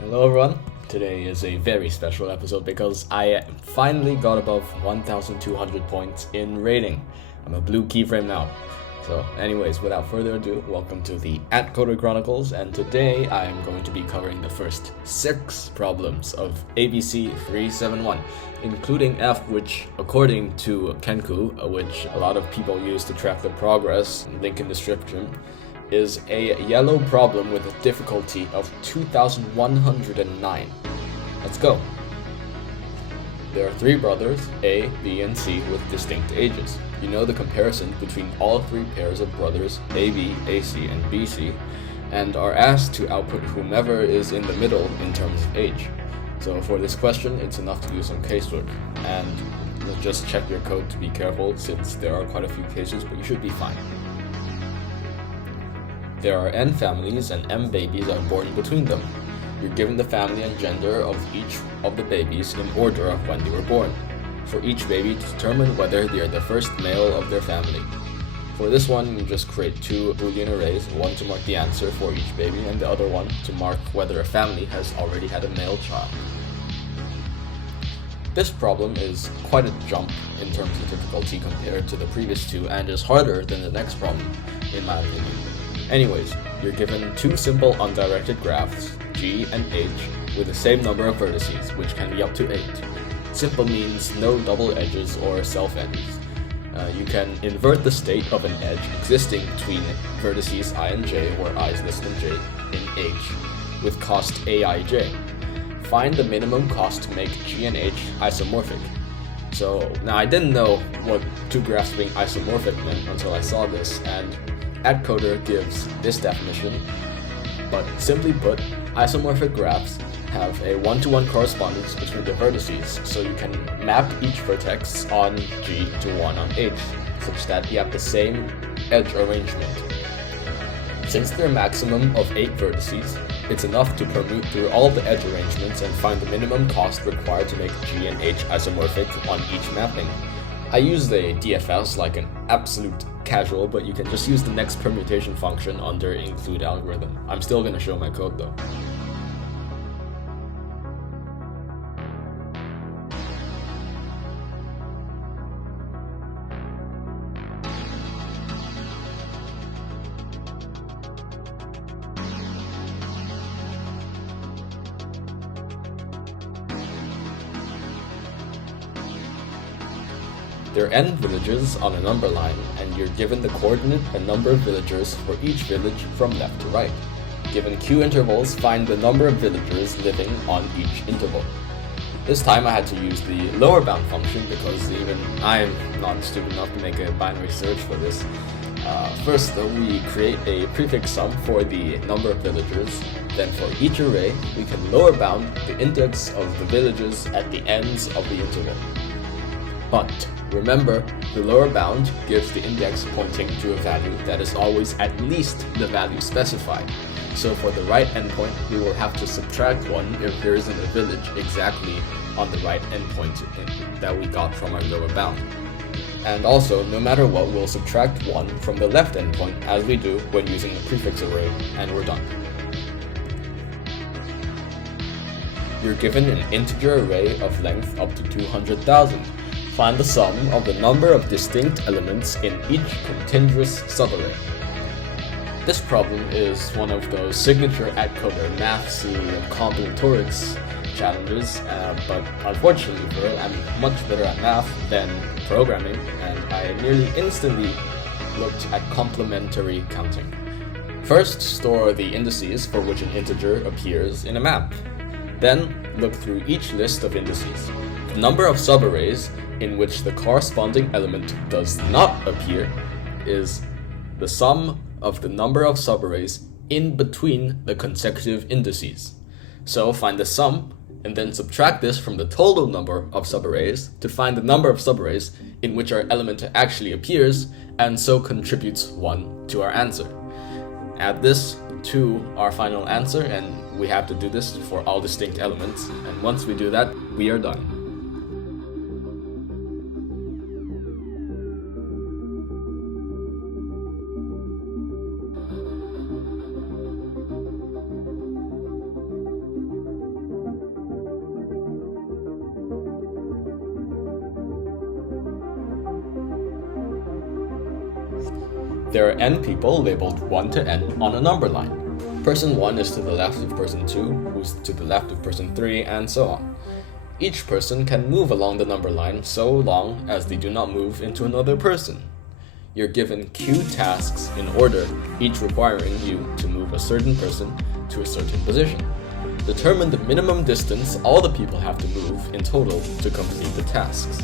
Hello everyone. Today is a very special episode because I finally got above 1,200 points in rating. I'm a blue keyframe now. So anyways, without further ado, welcome to the AtCoder Chronicles, and today I am going to be covering the first 6 problems of ABC371, including F, which according to Kenku, which a lot of people use to track the progress, link in description, is a yellow problem with a difficulty of 2,109. Let's go. There are 3 brothers, A, B, and C, with distinct ages. You know the comparison between all 3 pairs of brothers, AB, AC, and BC, and are asked to output whomever is in the middle in terms of age. So for this question, it's enough to do some casework, and just check your code to be careful since there are quite a few cases, but you should be fine. There are n families and m babies are born between them. You're given the family and gender of each of the babies in order of when they were born. For each baby, to determine whether they are the first male of their family. For this one, you just create 2 Boolean arrays, one to mark the answer for each baby and the other one to mark whether a family has already had a male child. This problem is quite a jump in terms of difficulty compared to the previous 2 and is harder than the next problem, in my opinion. Anyways, you're given 2 simple undirected graphs, G and H, with the same number of vertices, which can be up to 8. Simple means no double edges or self-edges. You can invert the state of an edge existing between vertices I and j, where I is less than j, in H, with cost aij. Find the minimum cost to make G and H isomorphic. So, now I didn't know what 2 graphs being isomorphic meant until I saw this, and AtCoder gives this definition, but simply put, isomorphic graphs have a 1-to-1 correspondence between the vertices, so you can map each vertex on G to 1 on H, such that you have the same edge arrangement. Since there are a maximum of 8 vertices, it's enough to permute through all the edge arrangements and find the minimum cost required to make G and H isomorphic on each mapping. I use the DFS like an absolute casual, but you can just use the next permutation function under include algorithm. I'm still going to show my code though. There are n villages on a number line, and you're given the coordinate and number of villagers for each village from left to right. Given q intervals, find the number of villagers living on each interval. This time I had to use the lower bound function because even I'm not stupid enough to make a binary search for this. First though, we create a prefix sum for the number of villagers. Then for each array, we can lower bound the index of the villages at the ends of the interval. But remember, the lower bound gives the index pointing to a value that is always at least the value specified. So for the right endpoint, we will have to subtract 1 if there isn't a village exactly on the right endpoint that we got from our lower bound. And also, no matter what, we'll subtract 1 from the left endpoint as we do when using the prefix array, and we're done. You're given an integer array of length up to 200,000. Find the sum of the number of distinct elements in each continuous subarray. This problem is one of those signature AtCoder mathsy combinatorics challenges, but unfortunately for it, I'm much better at math than programming, and I nearly instantly looked at complementary counting. First, store the indices for which an integer appears in a map. Then, look through each list of indices. The number of subarrays in which the corresponding element does not appear is the sum of the number of subarrays in between the consecutive indices. So find the sum and then subtract this from the total number of subarrays to find the number of subarrays in which our element actually appears, and so contributes 1 to our answer. Add this to our final answer, and we have to do this for all distinct elements, and once we do that, we are done. There are n people labeled 1 to n on a number line. Person 1 is to the left of person 2, who's to the left of person 3, and so on. Each person can move along the number line so long as they do not move into another person. You're given q tasks in order, each requiring you to move a certain person to a certain position. Determine the minimum distance all the people have to move in total to complete the tasks.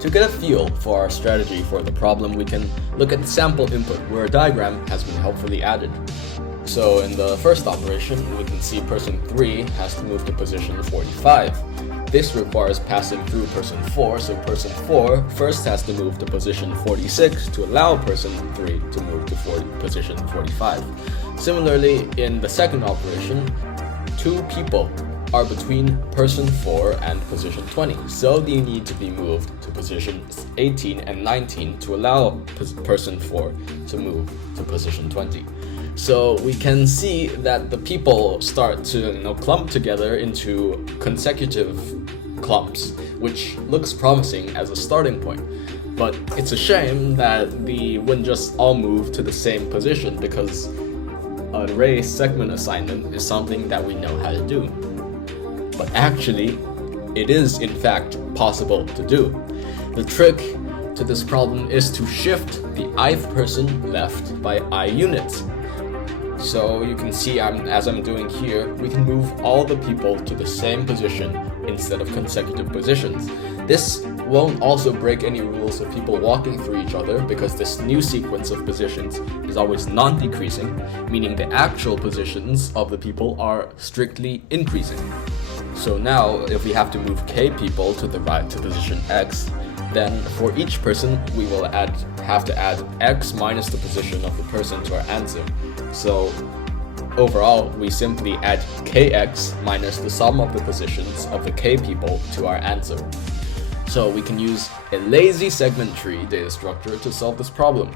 To get a feel for our strategy for the problem, we can look at the sample input where a diagram has been helpfully added. So in the first operation, we can see person 3 has to move to position 45. This requires passing through person 4, so person 4 first has to move to position 46 to allow person 3 to move to position 45. Similarly, in the second operation, 2 people are between person 4 and position 20, so they need to be moved to positions 18 and 19 to allow person 4 to move to position 20. So we can see that the people start to clump together into consecutive clumps, which looks promising as a starting point. But it's a shame that they wouldn't just all move to the same position, because array segment assignment is something that we know how to do. But actually, it is in fact possible to do. The trick to this problem is to shift the ith person left by I units. So you can see as I'm doing here, we can move all the people to the same position instead of consecutive positions. This won't also break any rules of people walking through each other, because this new sequence of positions is always non-decreasing, meaning the actual positions of the people are strictly increasing. So now, if we have to move k people to the right to position x, then for each person we will have to add x minus the position of the person to our answer. So overall, we simply add kx minus the sum of the positions of the k people to our answer. So we can use a lazy segment tree data structure to solve this problem.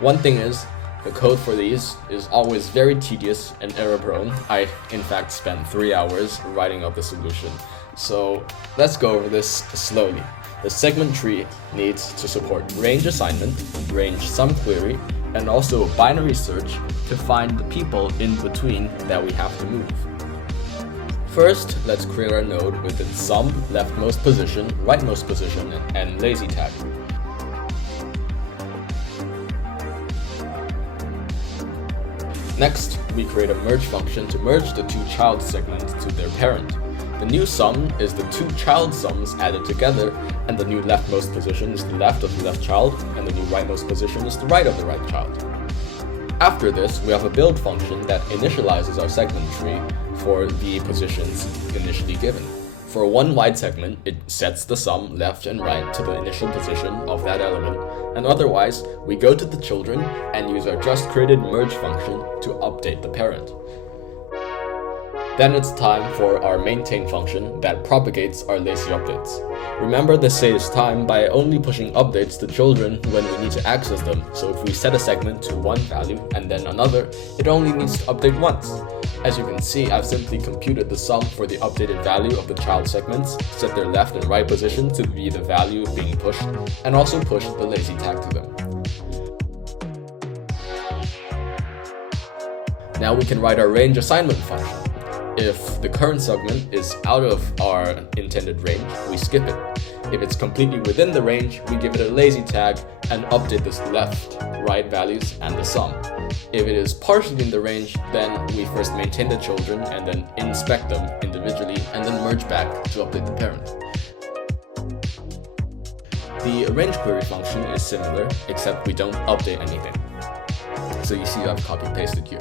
One thing is, the code for these is always very tedious and error-prone. I, in fact, spent 3 hours writing up the solution. So let's go over this slowly. The segment tree needs to support range assignment, range sum query, and also binary search to find the people in between that we have to move. First, let's create our node with its sum, leftmost position, rightmost position, and lazy tag. Next, we create a merge function to merge the 2 child segments to their parent. The new sum is the 2 child sums added together, and the new leftmost position is the left of the left child, and the new rightmost position is the right of the right child. After this, we have a build function that initializes our segment tree for the positions initially given. For one wide segment, it sets the sum left and right to the initial position of that element, and otherwise, we go to the children and use our just created merge function to update the parent. Then it's time for our maintain function that propagates our lazy updates. Remember, this saves time by only pushing updates to children when we need to access them, so if we set a segment to one value and then another, it only needs to update once. As you can see, I've simply computed the sum for the updated value of the child segments, set their left and right position to be the value being pushed, and also pushed the lazy tag to them. Now we can write our range assignment function. If the current segment is out of our intended range, we skip it. If it's completely within the range, we give it a lazy tag and update the left, right values and the sum. If it is partially in the range, then we first maintain the children and then inspect them individually and then merge back to update the parent. The range query function is similar, except we don't update anything. So you see I've copy-pasted here.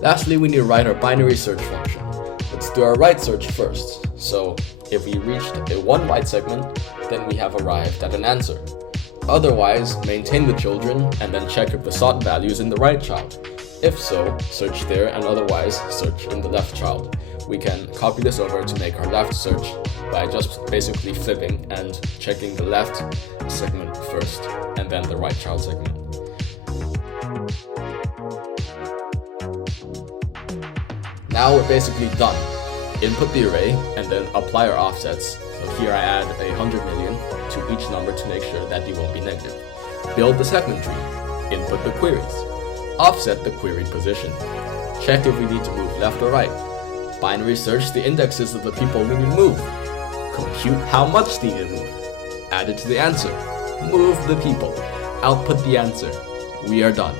Lastly, we need to write our binary search function. Let's do our right search first. So if we reached a one wide segment, then we have arrived at an answer. Otherwise, maintain the children and then check if the sought value is in the right child. If so, search there, and otherwise search in the left child. We can copy this over to make our left search by just basically flipping and checking the left segment first and then the right child segment. Now we're basically done. Input the array and then apply our offsets. So here I add 100 million to each number to make sure that they won't be negative. Build the segment tree. Input the queries. Offset the query position. Check if we need to move left or right. Binary search the indexes of the people we need to move. Compute how much they need to move. Add it to the answer. Move the people. Output the answer. We are done.